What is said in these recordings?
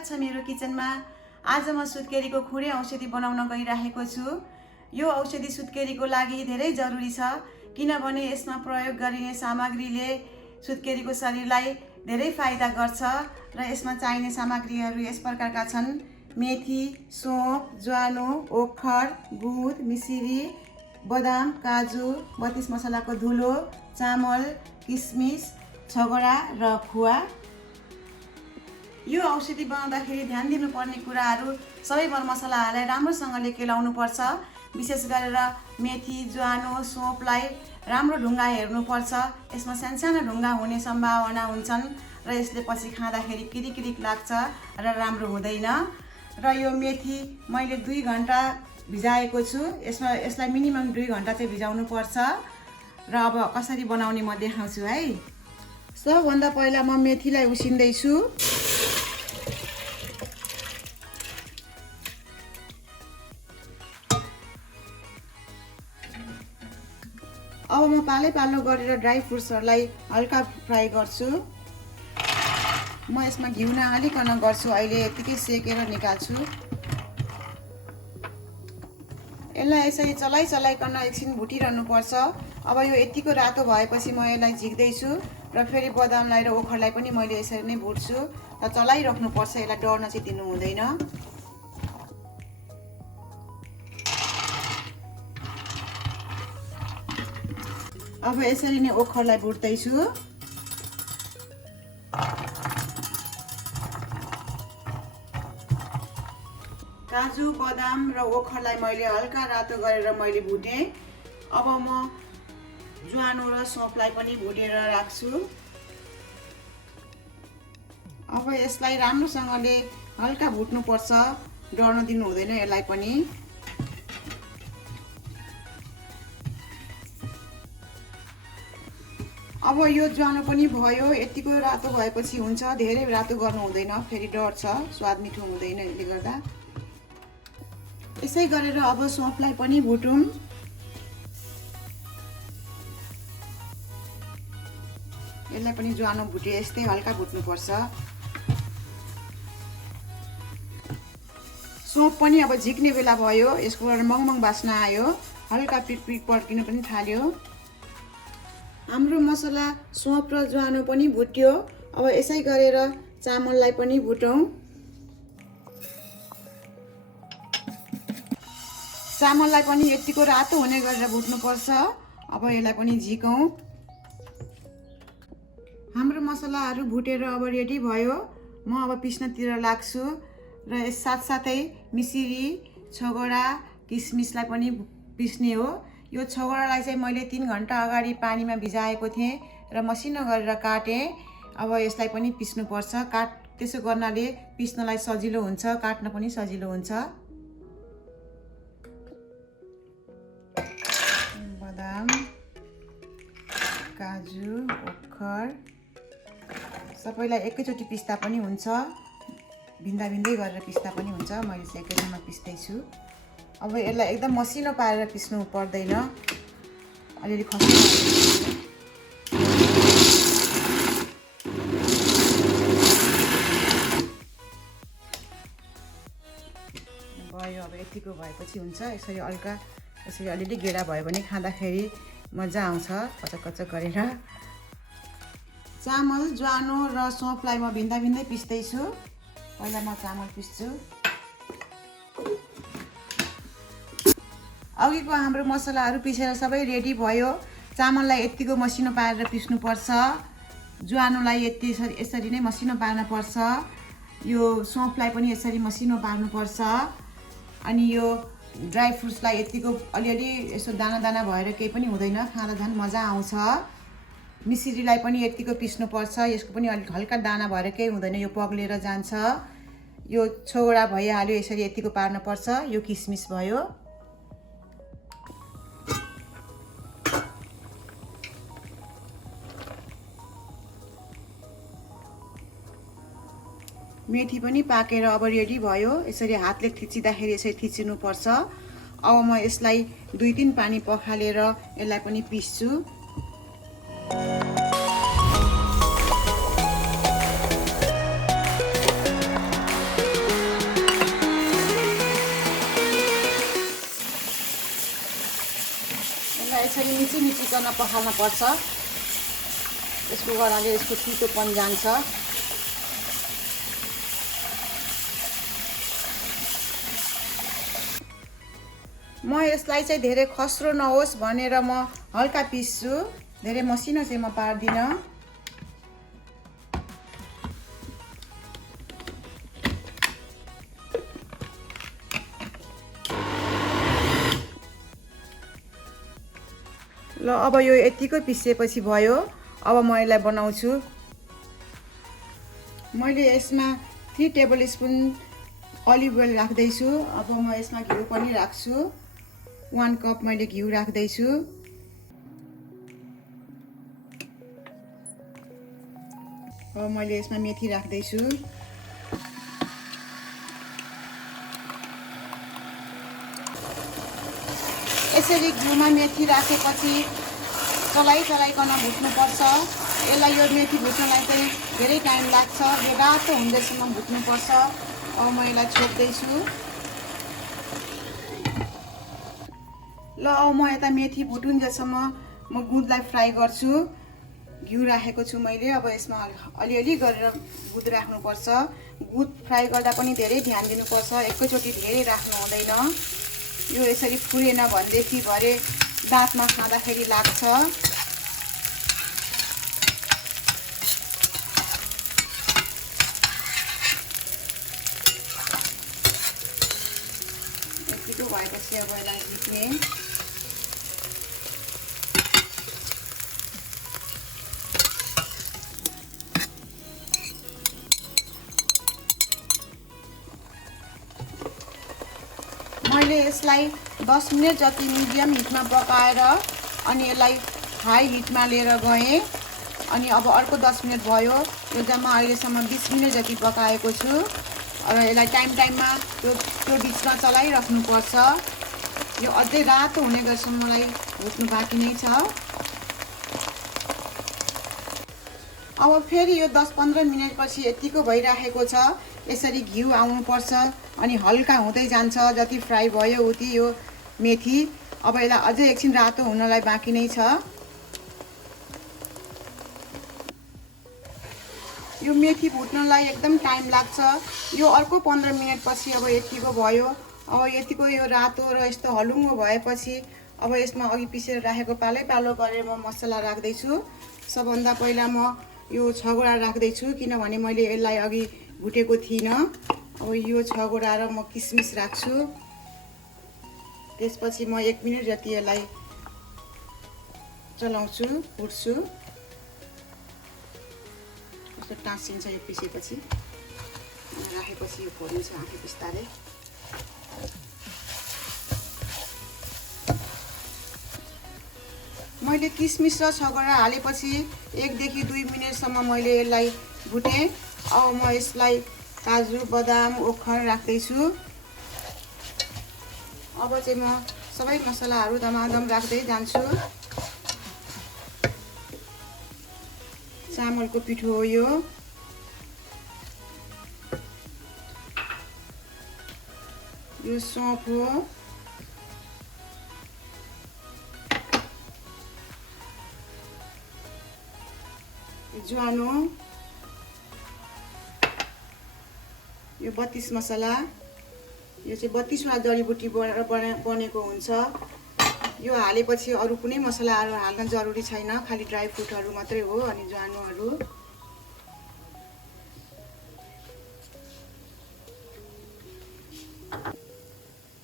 स्वागत छ मेरो किचनमा। आज म सुत्केरीको खुँडे औषधि बनाउन गइरहेको छु। यो औषधि सुत्केरीको लागि धेरै जरुरी छ किनभने यसमा प्रयोग गरिने सामग्रीले सुत्केरीको शरीरलाई धेरै फाइदा गर्छ र यसमा चाहिने सामग्रीहरू यस प्रकारका छन्: मेथी, सौंफ, ज्वानो, ओखर, गुँड, मिसिरी, बदाम, काजु, 32 मसलाको धुलो, चामल, किसमिस, छगडा र खुवा। यो औषधि बनाउँदाखेरि ध्यान दिनुपर्ने कुराहरू सबै मरमसला हालेर राम्रोसँगले केलाउनु पर्छ। विशेष गरेर मेथी, ज्वानो, सौंफलाई राम्रो ढुङ्गा हेर्नुपर्छ। यसमा सानसानो ढुङ्गा हुने सम्भावना हुन्छन् र यसले पछि खाँदाखेरि किरिकिरिक लाग्छ र राम्रो हुँदैन। र यो मेथी मैले 2 घण्टा भिजाएको छु। यसलाई मिनिमम 2 घण्टा चाहिँ भिजाउनु पर्छ। र अब कसरी बनाउने म देखाउँछु है। सबभन्दा पहिला म मेथीलाई उसिन्दैछु। अब म पालो गरेर ड्राई फ्रुट्सहरूलाई हल्का फ्राई गर्छु। म यसमा घिउ नहालिकन गर्छु। अहिले यतिकै सेकेर निकाल्छु। यसलाई यसरी चलाइकन एकछिन भुटिरहनु पर्छ। अब यो यतिको रातो भएपछि म यसलाई झिक्दैछु र फेरि बदामलाई र ओखरलाई पनि मैले यसरी नै भुट्छु र चलाइराख्नु पर्छ। यसलाई डढ्न चाहिँ दिनु हुँदैन। अब यसरी नै ओखरलाई भुट्दैछु। काजु, बदाम र ओखरलाई मैले हल्का रातो गरेर मैले भुटेँ। अब म ज्वानो र सौंफलाई पनि भुटेर राख्छु। अब यसलाई राम्रोसँगले हल्का भुट्नुपर्छ, डढ्न दिनु हुँदैन यसलाई पनि। अब यो ज्वानो पनि भयो। यतिको रातो भएपछि हुन्छ, धेरै रातो गर्नु हुँदैन, फेरि डढ्छ, स्वाद मिठो हुँदैन यसले गर्दा। यसै गरेर अब सौंफलाई पनि भुटौँ। यसलाई पनि ज्वानो भुटे यस्तै हल्का भुट्नुपर्छ। सौंफ पनि अब झिक्ने बेला भयो। यसकोबाट मङमङ बास्ना आयो, हल्का पिट पड्किनु पनि थाल्यो। हाम्रो मसला सौंफ र ज्वानो पनि भुट्यो। अब यसै गरेर चामललाई पनि भुटौँ। चामललाई पनि यतिको रातो हुने गरेर भुट्नुपर्छ। अब यसलाई पनि झिकौँ। हाम्रो मसलाहरू भुटेर अब रेडी भयो। म अब पिस्नतिर लाग्छु र यस साथसाथै मिसिरी, छगडा, किसमिसलाई पनि पिस्ने हो। यो छगडालाई चाहिँ मैले 3 घण्टा अगाडि पानीमा भिजाएको थिएँ र मसिनो गरेर काटेँ। अब यसलाई पनि पिस्नुपर्छ। त्यसो गर्नाले पिस्नलाई सजिलो हुन्छ, काट्न पनि सजिलो हुन्छ। बदाम, काजु, ओखर सबैलाई एकैचोटि पिस्दा पनि हुन्छ, भिन्दै गरेर पिस्दा पनि हुन्छ। मैले चाहिँ एकैचोटिमा पिस्दैछु। अब यसलाई एकदम मसिनो पारेर पिस्नु पर्दैन, अलिअलि खस्नु भयो। अब यतिको भएपछि हुन्छ। यसरी हल्का यसरी अलिअलि गेडा भयो भने खाँदाखेरि मजा आउँछ, कचक गरेर। चामल, ज्वानो र सौंफलाई म भिन्दै पिस्दैछु। पहिला म चामल पिस्छु। अघिको हाम्रो मसलाहरू पिसेर सबै रेडी भयो। चामललाई यतिको मसिनो पारेर पिस्नुपर्छ। ज्वानोलाई यसरी नै मसिनो पार्नुपर्छ। यो सौंफलाई पनि यसरी मसिनो पार्नुपर्छ। अनि यो ड्राई फ्रुट्सलाई यतिको अलिअलि यसो दाना भएर केही पनि हुँदैन, खाँदा झन् मजा आउँछ। मिसिरीलाई पनि यतिको पिस्नुपर्छ। यसको पनि अलिक हल्का दाना भएर केही हुँदैन, यो पग्लेर जान्छ। यो छगडा भइहाल्यो, यसरी यतिको पार्नुपर्छ। यो किसमिस भयो। मेथी पनि पाकेर अब रेडी भयो। यसरी हातले थिचिँदाखेरि यसरी थिचिनुपर्छ। अब म यसलाई 2-3 पानी पखालेर यसलाई पनि पिस्छु। यसलाई यसरी मिचिकन पखाल्न पर्छ। यसको गर्नाले यसको तितोपन जान्छ। म यसलाई चाहिँ धेरै खस्रो नहोस् भनेर म हल्का पिस्छु, धेरै मसिनो चाहिँ म पार्दिनँ। ल अब यो यतिको पिसेपछि भयो। अब म यसलाई बनाउँछु। मैले यसमा 3 टेबल स्पुन अलिभ ओइल राख्दैछु। अब म यसमा घिउ पनि राख्छु। 1 कप मैले घिउ राख्दैछु। अब मैले यसमा मेथी राख्दैछु। यसरी घिउमा मेथी राखेपछि चलाइकन भुट्नुपर्छ। यसलाई यो मेथी भुट्नलाई चाहिँ धेरै टाइम लाग्छ। यो रातो हुँदैसम्म भुट्नुपर्छ। अब म यसलाई छोप्दैछु। ल अब म यता मेथी भुटुन्जेलसम्म म गुदलाई फ्राई गर्छु। घिउ राखेको छु मैले। अब यसमा अलिअलि गरेर गुद राख्नुपर्छ। गुद फ्राई गर्दा पनि धेरै ध्यान दिनुपर्छ। एकैचोटि धेरै राख्नु हुँदैन। यो यसरी फुलेन भनेदेखि भरे दाँतमा खाँदाखेरि लाग्छ। यतिको भएपछि अब यसलाई झिक्ने। मैले यसलाई 10 मिनट जति मिडियम हिटमा पकाएर अनि यसलाई हाई हिटमा लिएर गएँ। अनि अब अर्को 10 मिनट भयो। यो जम्मा अहिलेसम्म 20 मिनट जति पकाएको छु। र यसलाई टाइममा त्यो बिचमा चलाइराख्नुपर्छ। यो अझै रातो हुने गरसम्म मलाई भुट्नु बाँकी नै छ। अब फेरि यो 10-15 मिनटपछि यतिको भइराखेको छ। यसरी घिउ आउनुपर्छ अनि हल्का हुँदै जान्छ। जति फ्राई भयो उति यो मेथी। अब यसलाई अझै एकछिन रातो हुनलाई बाँकी नै छ। यो मेथी भुट्नलाई एकदम टाइम लाग्छ। यो अर्को 15 मिनटपछि अब यतिको भयो। अब यतिको यो रातो र यस्तो हलुङ्गो भएपछि अब यसमा अघि पिसेर राखेको पालो गरेर म मसला राख्दैछु। सबभन्दा पहिला म यो 6 गोडा राख्दैछु, किनभने मैले यसलाई अघि भुटेको थिइनँ। अब यो 6 गोडा र म किसमिस राख्छु। त्यसपछि म 1 मिनट जति यसलाई चलाउँछु, भुट्छु। कस्तो टाँसिन्छ यो पिसेपछि। राखेपछि यो फोडिन्छ आफै बिस्तारै। मैले किसमिस र 6 गोडा हालेपछि 1 देखि 2 मिनटसम्म मैले यसलाई भुटेँ। अब म यसलाई काजु, बदाम, ओखर राख्दैछु। अब चाहिँ म सबै मसलाहरू दमादम राख्दै जान्छु। चामलको पिठो हो यो। यो सौंफ हो। ज्वानो। यो 32 मसला। यो चाहिँ 32वटा जडीबुटीबाट बनेको हुन्छ। यो हालेपछि अरू कुनै मसलाहरू हाल्न जरुरी छैन। खालि ड्राई फ्रुटहरू मात्रै हो अनि ज्वानोहरू।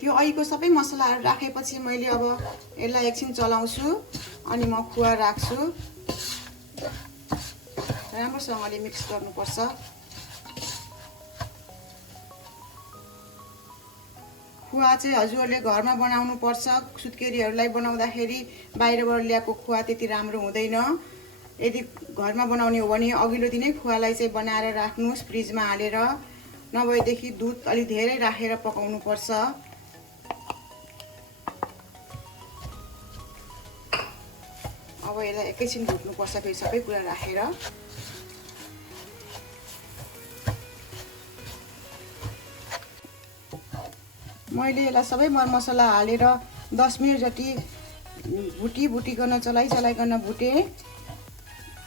त्यो अहिलेको सबै मसलाहरू राखेपछि मैले अब यसलाई एकछिन चलाउँछु अनि म खुवा राख्छु। राम्रोसँगले मिक्स गर्नुपर्छ। खुवा चाहिँ हजुरहरूले घरमा बनाउनु पर्छ। सुत्केरीहरूलाई बनाउँदाखेरि बाहिरबाट ल्याएको खुवा त्यति राम्रो हुँदैन। यदि घरमा बनाउने हो भने अघिल्लो दिनै खुवालाई चाहिँ बनाएर राख्नुहोस् फ्रिजमा हालेर। नभएदेखि दुध अलि धेरै राखेर पकाउनु पर्छ। अब यसलाई एकैछिन भुट्नुपर्छ फेरि सबै कुरा राखेर। मैले यसलाई सबै मरमसला हालेर 10 मिनट जति भुटिकन चलाइकन भुटेँ।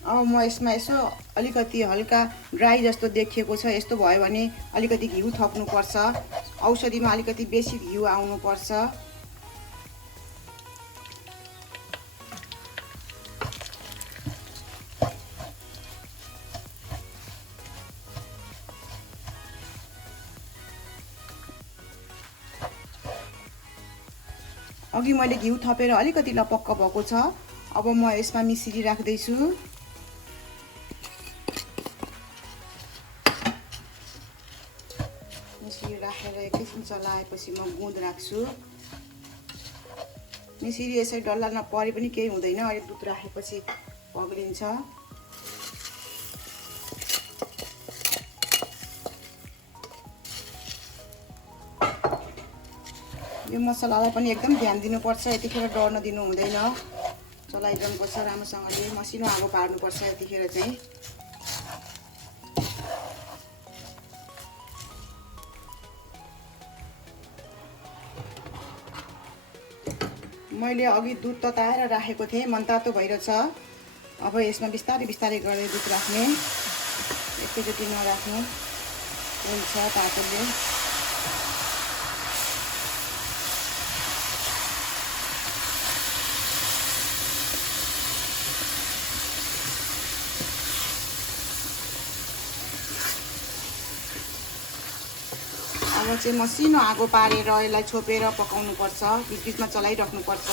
अब म यसमा यसो अलिकति हल्का ड्राई जस्तो देखिएको छ, यस्तो भयो भने अलिकति घिउ थप्नुपर्छ। औषधीमा अलिकति बेसी घिउ आउनुपर्छ। अघि मैले घिउ थपेर अलिकति लपक्क भएको छ। अब म यसमा मिसिरी राख्दैछु। मिसिरी राखेर एकैछिन चलाएपछि म गुँद राख्छु। मिसिरी यसरी डल्ला नपरे पनि केही हुँदैन, अहिले दुध राखेपछि पग्लिन्छ। यो मसलालाई पनि एकदम ध्यान दिनुपर्छ, यतिखेर डढ्न दिनु हुँदैन, चलाइरहनुपर्छ राम्रोसँगले, मसिनो आगो पार्नुपर्छ यतिखेर चाहिँ। मैले अघि दुध तताएर राखेको थिएँ, मनतातो भइरहेछ। अब यसमा बिस्तारै बिस्तारै गरेर दुध राख्ने, एकैचोटि नराख्नु, हुन्छ तातोले। अब चाहिँ मसिनो आगो पारेर यसलाई छोपेर पकाउनुपर्छ, बिचबिचमा चलाइराख्नुपर्छ।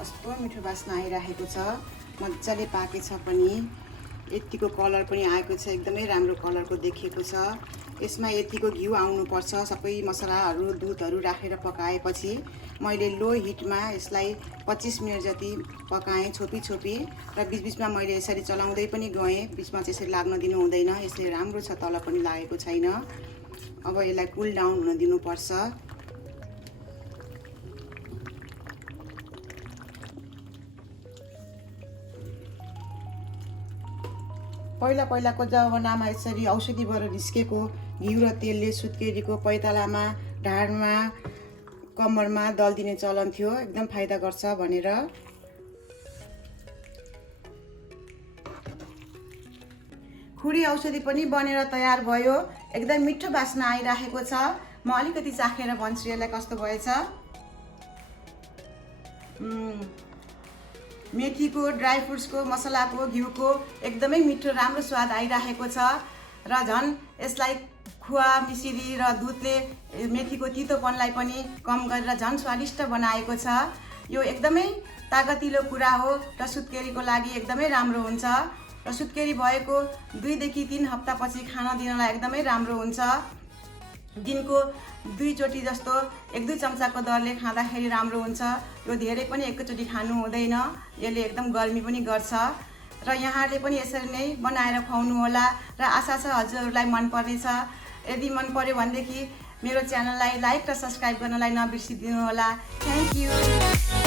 कस्तो मिठो बास्ना आइरहेको छ, मजाले पाकेछ पनि, यतिको कलर पनि आएको छ, एकदमै राम्रो कलरको देखिएको छ। यसमा यतिको घिउ आउनुपर्छ। सबै मसलाहरू दुधहरू राखेर पकाएपछि मैले लो हिटमा यसलाई 25 मिनट जति पकाएँ छोपी र बिचबिचमा मैले यसरी चलाउँदै पनि गएँ, बिचमा चाहिँ यसरी लाग्न दिनु हुँदैन, यसले राम्रो छ, तल पनि लागेको छैन। अब यसलाई कुल डाउन हुन दिनुपर्छ। पहिलाको जमानामा यसरी औषधिबाट निस्केको घिउ र तेलले सुत्केरीको पैतालामा, ढाडमा, कम्मरमा दल्दिने चलन थियो, एकदम फाइदा गर्छ भनेर। खुरी औषधि पनि बनेर तयार भयो, एकदम मिठो बास्ना आइरहेको छ। म अलिकति चाखेर भन्छु यसलाई कस्तो भएछ। मेथीको, ड्राई फ्रुट्सको, मसलाको, घिउको एकदमै मिठो राम्रो स्वाद आइरहेको छ र झन् यसलाई खुवा, मिसिरी र दुधले मेथीको तितोपनलाई पनि कम गरेर झन् स्वादिष्ट बनाएको छ। यो एकदमै तागतिलो कुरा हो र सुत्केरीको लागि एकदमै राम्रो हुन्छ र सुत्केरी भएको 2 देखि 3 हप्तापछि खाना दिनलाई एकदमै राम्रो हुन्छ। दिनको 2 चोटि जस्तो 1-2 चम्चाको दरले खाँदाखेरि राम्रो हुन्छ। यो धेरै पनि एकैचोटि खानु हुँदैन, यसले एकदम गर्मी पनि गर्छ र यहाँले पनि यसरी नै बनाएर खुवाउनु होला र आशा छ हजुरहरूलाई मन पर्नेछ। यदि मन पर्यो भनेदेखि मेरो च्यानललाई लाइक र सब्स्क्राइब गर्नलाई नबिर्सिदिनु होला। Thank you.